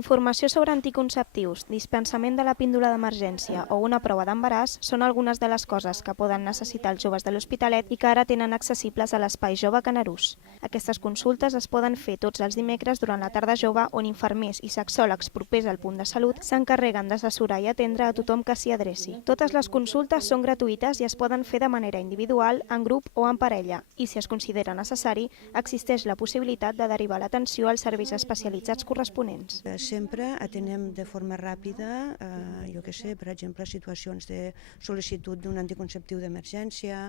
Informació sobre anticonceptius, dispensament de la píndola d'emergència o una prova d'embaràs són algunes de les coses que poden necessitar els joves de l'Hospitalet i que ara tenen accessibles a l'Espai Jove Canarús. Aquestes consultes es poden fer tots els dimecres durant la tarda jove, on infermers i sexòlegs propers al punt de salut s'encarreguen d'assessorar i atendre a tothom que s'hi adreci. Totes les consultes són gratuïtes i es poden fer de manera individual, en grup o en parella, i si es considera necessari, existeix la possibilitat de derivar l'atenció als serveis especialitzats corresponents. Sempre atenem de forma ràpida, per exemple, situacions de sol·licitud d'un anticonceptiu d'emergència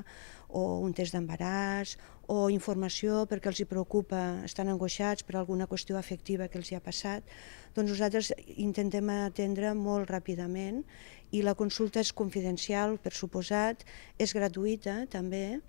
o un test d'embaràs o informació perquè els hi preocupa, estan angoixats per alguna qüestió afectiva que els hi ha passat. Doncs nosaltres intentem atendre molt ràpidament i la consulta és confidencial, per suposat, és gratuïta també.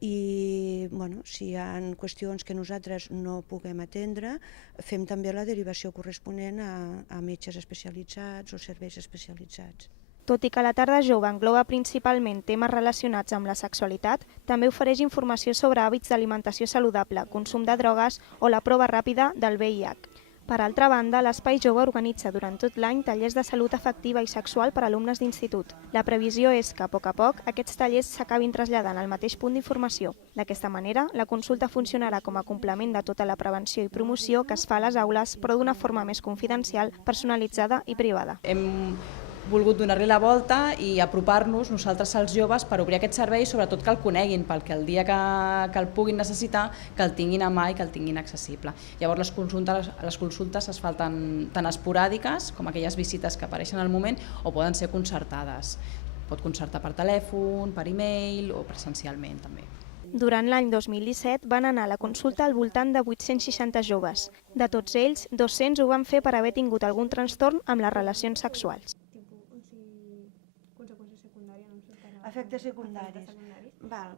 I si hi ha qüestions que nosaltres no puguem atendre, fem també la derivació corresponent a metges especialitzats o serveis especialitzats. Tot i que la tarda jove engloba principalment temes relacionats amb la sexualitat, també ofereix informació sobre hàbits d'alimentació saludable, consum de drogues o la prova ràpida del VIH. Per altra banda, l'Espai Jove organitza durant tot l'any tallers de salut afectiva i sexual per a alumnes d'institut. La previsió és que, a poc aquests tallers s'acabin traslladant al mateix punt d'informació. D'aquesta manera, la consulta funcionarà com a complement de tota la prevenció i promoció que es fa a les aules, però d'una forma més confidencial, personalitzada i privada. Hem volgut donar-li la volta i apropar-nos nosaltres als joves per obrir aquest servei, sobretot que el coneguin, perquè el dia que el puguin necessitar, que el tinguin a mà i que el tinguin accessible. Llavors les consultes es fan tan esporàdiques com aquelles visites que apareixen al moment o poden ser concertades. Pot concertar per telèfon, per e-mail o presencialment també. Durant l'any 2017 van anar a la consulta al voltant de 860 joves. De tots ells, 200 ho van fer per haver tingut algun trastorn amb les relacions sexuals. Efectes secundaris. Val.